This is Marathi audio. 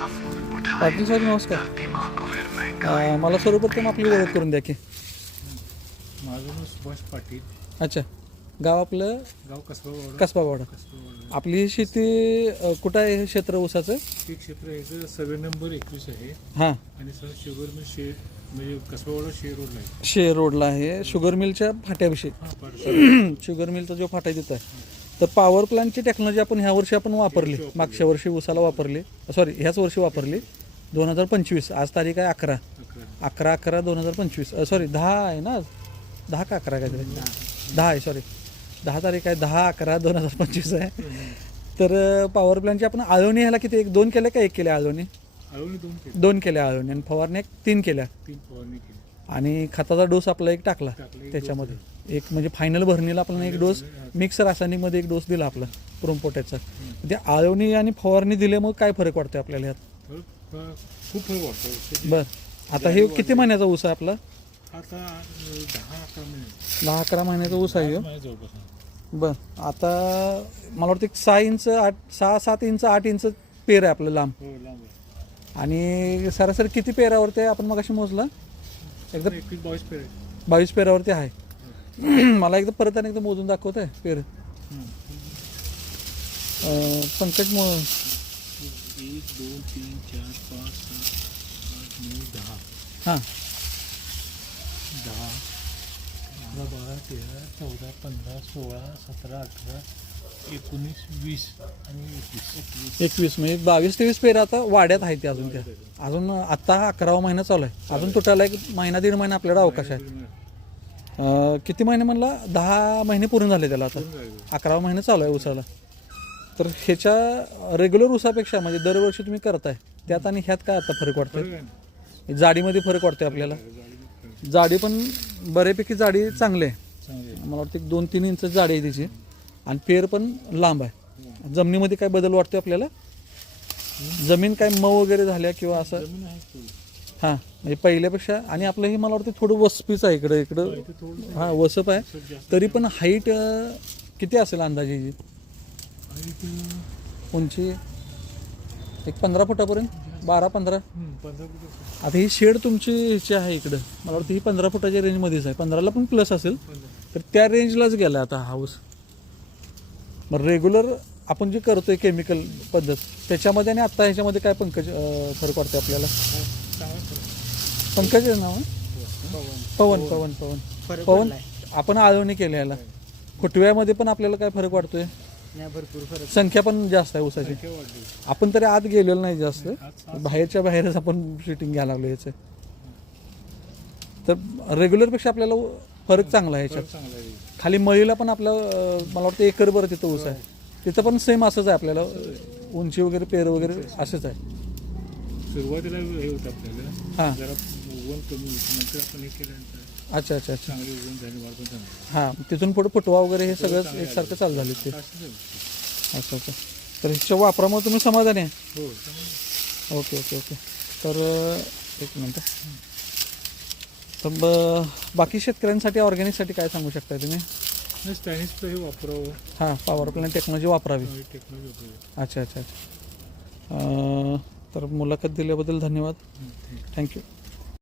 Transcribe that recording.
पाटील साहेब नमस्कार. मला सर्वप्रथम आपली ओळख करून द्या की. माझं नाव सुभाष पाटील. अच्छा, गाव आपलं? गाव कसबावाडा. कसबावाडा. आपली ही शेती कुठं आहे? हे क्षेत्र ऊसाचं ते क्षेत्र आहे सर्वे नंबर 21 आहे. हां, आणि सर शुगर मिल शेड म्हणजे कसबावाडा शेड रोडला आहे. शेर रोडला आहे, शुगर मिलच्या फाट्याविषयी. हां पाटील. शुगर मिलचा जो फाटा तिथं आहे. तर पॉवर प्लांटची टेक्नॉलॉजी आपण ह्या वर्षी आपण वापरली, मागच्या वर्षी ऊसाला वापरली, सॉरी ह्याच वर्षी वापरली 2025. आज तारीख आहे 11 11/11/2025. सॉरी 10 आहे ना, 10 का 11 काहीतरी 10 आहे, सॉरी 10 तारीख आहे, 10/11/2025 आहे. तर पॉवर प्लांटची आपण आळवणी ह्याला किती, 1-2 केल्या का 1 केल्या आळवणी? आळवणी 2 केल्या आळवणी, आणि फवारणी 3 केल्या, 3 फवारणी केली. आणि खताचा डोस आपला एक टाकला त्याच्यामध्ये. एक म्हणजे फायनल भरणीला आपल्याला एक डोस, मिक्स रासायनिकमध्ये एक डोस दिला आपला प्रोमपोटॅचा. ते आळवणी आणि फवारणी दिल्यामुळे काय फरक वाटतो आपल्याला ह्यात? खूप फरक वाटतो. बरं, आता हे किती महिन्याचा ऊस आहे आपला? आता 10-11 महिने 10-11 महिन्याचा ऊस आहे ह्यो. जवळपास. बरं, आता मला वाटतं 6 इंच 6-7 इंच 8 इंच पेर आहे आपलं लांब. हो, लांब आहे. आणि सरासरी किती पेरावरती आहे आपण मगाशी मोजला? एकदम 21-22 पेर आहे. 22 पेरावरती आहे. मला एकदा परत आणि एकदा मोजून दाखवत आहे पेर. पंकज 1 2 3 4 5 6 8 9 10. हां, 10 11 12 13 14 15 16 17 18 19 20 आणि 21 म्हणजे 22-23 पेर आता वाड्यात आहे ते अजून. त्या अजून आत्ता 11वा महिना चालू आहे, अजून तुटायला 1 महिना 1.5 महिना आपल्याला अवकाश आहे. किती महिने म्हणला? 10 महिने पूर्ण झाले त्याला, आता 11वा महिना चालू आहे ऊसाला. तर ह्याच्या रेग्युलर ऊसापेक्षा म्हणजे दरवर्षी तुम्ही करताय त्यात आणि ह्यात काय आता फरक वाटतोय? जाडीमध्ये फरक वाटतोय आपल्याला? जाडी पण बऱ्यापैकी जाडी चांगली आहे. मला वाटतं 2-3 इंच जाडी आहे तिची, आणि पेर पण लांब आहे. जमिनीमध्ये काय बदल वाटतोय आपल्याला? जमीन काय मऊ वगैरे झाल्या किंवा असं? हां, म्हणजे पहिल्यापेक्षा. आणि आपलं हे मला वाटतं थोडं वसपीच आहे इकडं. हां, वसप आहे. तरी पण हाईट किती असेल अंदाजे ही? उंची एक 15 फुटापर्यंत, 12-15. 15 फूट. आता ही शेड तुमची ह्याची आहे इकडं, मला वाटतं ही 15 फुटाच्या रेंजमध्येच आहे. 15ला पण प्लस असेल, तर त्या रेंजलाच गेला आता हा ऊस. मग रेग्युलर आपण जे करतोय केमिकल पद्धत त्याच्यामध्ये आणि आत्ता ह्याच्यामध्ये काय पंकज फरक वाटतं आपल्याला? पंकज नाव आहे? पवन. आपण आळवणी केल्या याला. फुटव्यामध्ये पण आपल्याला काय फरक वाटतोय? भरपूर फरक. संख्या पण जास्त आहे ऊसाची. आपण तरी आत गेलेलो नाही जास्त, बाहेरच्या बाहेरच आपण शूटिंग घ्यायला लागलो याचं. तर रेग्युलरपेक्षा आपल्याला फरक चांगला आहे ह्याच्यात. खाली मळीला पण आपलं मला वाटतं एकरभर तिथं ऊस आहे, तिथं पण सेम असंच आहे आपल्याला. उंची वगैरे पेर वगैरे असंच आहे. सुरुवातीला हे होतं आपल्याला, हां, जरा उगवण कमी होतं, नंतर आपण हे केल्यानंतर अच्छा अच्छा अच्छा. चांगली उगवण झाली, वाढ पण चांगली. हां, तिथून पुढे फुटवा वगैरे हे सगळं एकसारखं चालू झाले ते. अच्छा अच्छा. तर ह्याच्या वापरामुळे तुम्ही समाधानी आहे? हो. Okay okay okay. तर एक मिनटं. तर बाकी शेतकऱ्यांसाठी ऑर्गॅनिकसाठी काय सांगू शकता तुम्ही? स्टॅनिशचं हे वापरावं. हां, पॉवर प्लांट टेक्नॉलॉजी वापरावी. टेक्नॉलॉजी वापरावी. अच्छा अच्छा अच्छा. तर मुलाखत दिल्याबद्दल धन्यवाद. थँक्यू.